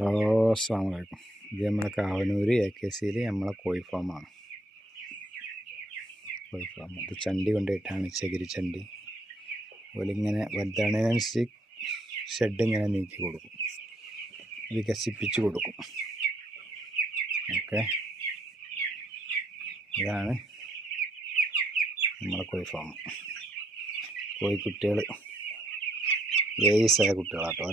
Hello, അസ്സലാമു അലൈക്കും. ഇത് നമ്മളെ കാവനൂർ AKCയിൽ നമ്മളെ കോഴി ഫാമാണ്. ഇത് ചണ്ടി കൊണ്ടുപോയിട്ടാണ് ചകിരി ചണ്ടി. ഓലിങ്ങനെ വലുതാണതിനനുസരിച്ച് ഷെഡ് ഇങ്ങനെ നീക്കി കൊടുക്കും, വികസിപ്പിച്ച് കൊടുക്കും. ഓക്കെ, ഇതാണ് നമ്മളെ കോഴി ഫാം. കോഴിക്കുട്ടികൾ 7 ദിവസമായ കുട്ടികളാട്ടോ.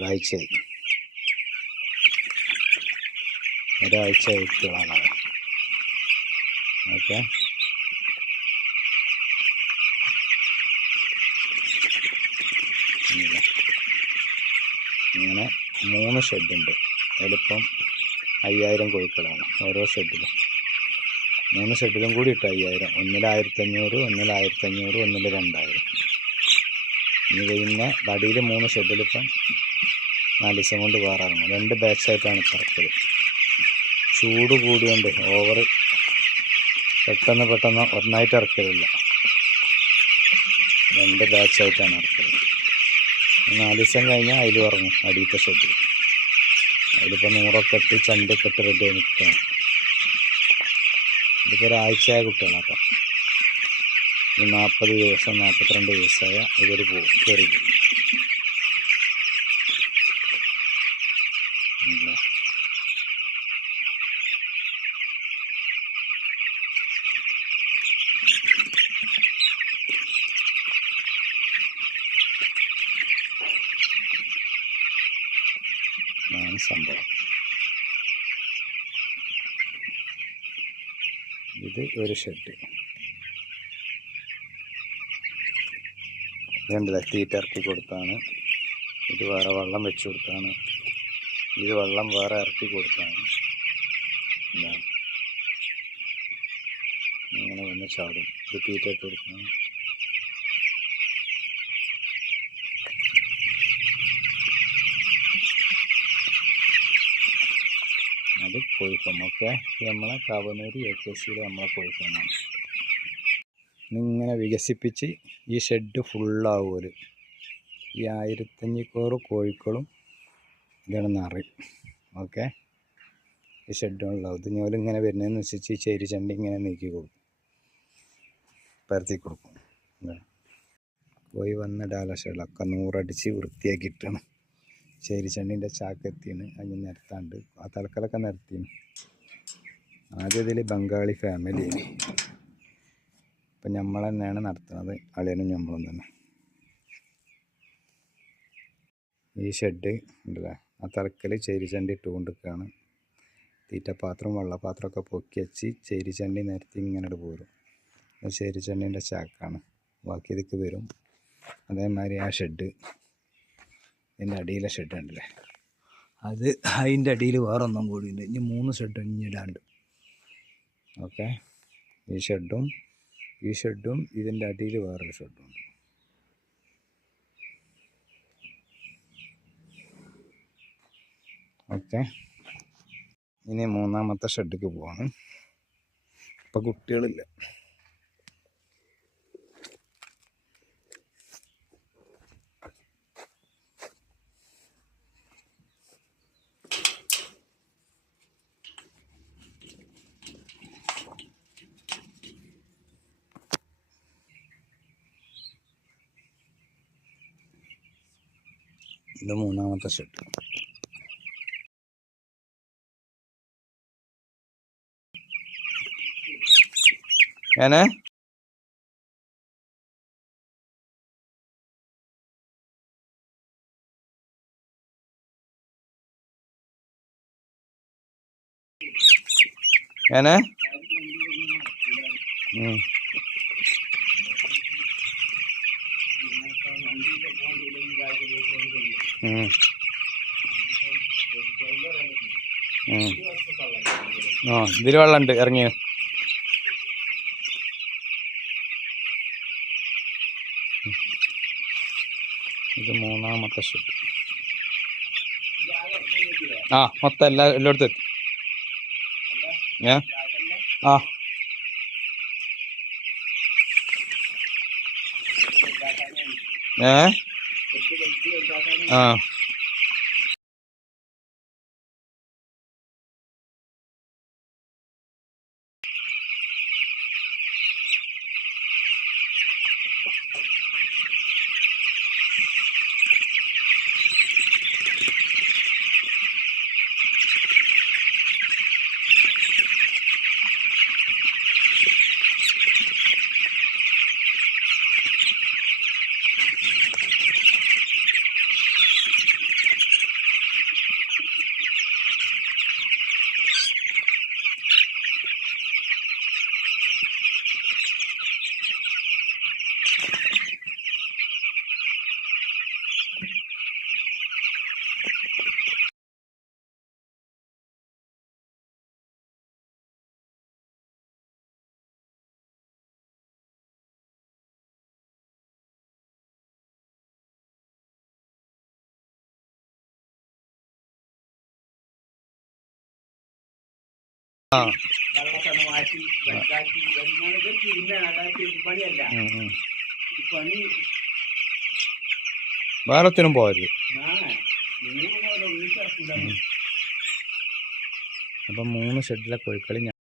ഒരാഴ്ചയായി കുട്ടികളാണ്. ഓക്കെ, ഇങ്ങനെ 3 ഷെഡുണ്ട്. അതിലിപ്പം 5000 കോഴിക്കളാണ് ഓരോ ഷെഡിലും. 3 ഷെഡിലും കൂടി ഇട്ട് 5000. ഒന്നിൽ 1500, ഒന്നിൽ 1500, ഒന്നിൽ 2000. ഇനി പിന്നെ വടിയിൽ 3 ഷെഡിലിപ്പം 4 ദിവസം കൊണ്ട് വേറെ ഇറങ്ങും. 2 ബാച്ചായിട്ടാണ് ഇറക്കൽ. ചൂട് കൂടിയുണ്ട്, ഓവർ പെട്ടെന്ന് ഒന്നായിട്ട് ഇറക്കലില്ല. 2 ബാച്ചായിട്ടാണ് ഇറക്കൽ. 4 ദിവസം കഴിഞ്ഞാൽ അതിൽ ഇറങ്ങും അടിയത്തെ ഷെഡിൽ. അതിലിപ്പോൾ 100 ഇട്ട് ചണ്ടൊക്കെ ഇട്ട് റെഡി ആയി നിൽക്കുകയാണ്. ഇതിപ്പോൾ ഒരാഴ്ചയായ കുട്ടികളാട്ടോ. 40 ദിവസം 42 ദിവസമായ ഇവർ പോകും, കയറി പോകും. ആണ് സംഭവം. ഇത് ഒരു ഷെഡ്. ഇതുണ്ടല്ലേ, തീറ്റ ഇറക്കി കൊടുത്താണ്. ഇത് വേറെ വെള്ളം വെച്ച് കൊടുത്താണ്. ഇത് വെള്ളം വേറെ ഇറക്കി കൊടുത്താണ്. ഇങ്ങനെ വന്ന് ചാടും. ഇത് തീറ്റ ഇട്ട് കൊടുത്താണ്. അത് കോഴി ഫാം. ഒക്കെ നമ്മളെ കാവനൂർ AKCയിലെ നമ്മളെ കോഴി ഫാമാണ്. ഇങ്ങനെ വികസിപ്പിച്ച് ഈ ഷെഡ് ഫുള്ളാവുമല്ലോ. ഈ 1500 കോഴിക്കളും ഇതാണ് നിറയും. ഓക്കെ, ഈ ഷെഡുണ്ടാവും. ഇത് ഞോലിങ്ങനെ വരുന്നതിനനുസരിച്ച് ഈ ചേരി ചണ്ടി ഇങ്ങനെ നീക്കി കൊടുക്കും, പരത്തി കൊടുക്കും. കോഴി വന്നിടാല ഷെഡൊക്കെ 100 അടിച്ച് വൃത്തിയാക്കിയിട്ടാണ്. ചേരിച്ചണ്ടീൻ്റെ ചാക്കെത്തിന് അതിന് നിരത്താണ്ട് ആ തലക്കലൊക്കെ നിരത്തിന്. ആദ്യം ഇതിൽ ബംഗാളി ഫാമിലിയാണ്. ഇപ്പം നമ്മൾ തന്നെയാണ് നടത്തുന്നത്, അളിയനും നമ്മളും തന്നെ. ഈ ഷെഡ് ഉണ്ടല്ലേ, ആ തലക്കൽ ചേരിച്ചണ്ടി ഇട്ട് കൊണ്ടിരിക്കുകയാണ്. തീറ്റപ്പാത്രം വെള്ളപ്പാത്രമൊക്കെ പൊക്കി വെച്ച് ചേരിച്ചണ്ടി നിരത്തി ഇങ്ങനെ പോരും. അത് ചേരിച്ചണ്ടീൻ്റെ ചാക്കാണ്. ബാക്കി ഇതൊക്കെ വരും. അതേമാതിരി ആ ഷെഡ്, ഇതിൻ്റെ അടിയിലെ ഷെഡ് ഉണ്ടല്ലേ, അത് അതിൻ്റെ അടിയിൽ വേറെ ഒന്നും കൂടി ഉണ്ട്. ഇനി 3 ഷെഡ് ഇടാണ്ട്. ഓക്കെ, ഈ ഷെഡും ഇതിൻ്റെ അടിയിൽ വേറൊരു ഷെഡും ഉണ്ട്. ഓക്കെ, ഇനി 3ാമത്തെ ഷെഡിലേക്ക് പോവാണ്. ഇപ്പം കുട്ടികളില്ല. ഇത് 3ാമത്തെ ഷെഡ്. ഞാനേ ഞാനേ ഇതിൽ വെള്ളമുണ്ട്, ഇറങ്ങിയ. ഇത് 3ാമത്തെ ഷെഡ്. മൊത്തം എല്ലായിടത്തും എത്തി. ആ ആ വെള്ളമൊക്കെ മാറ്റി വലുതാക്കി എന്നാലത് തിരുമ്പണിയല്ല ഈ പണി വേറെത്തിനും പോകരുത്. ഒന്നിച്ചാക്കൂല. അപ്പം 3 ഷെഡിലെ കോഴിക്കളി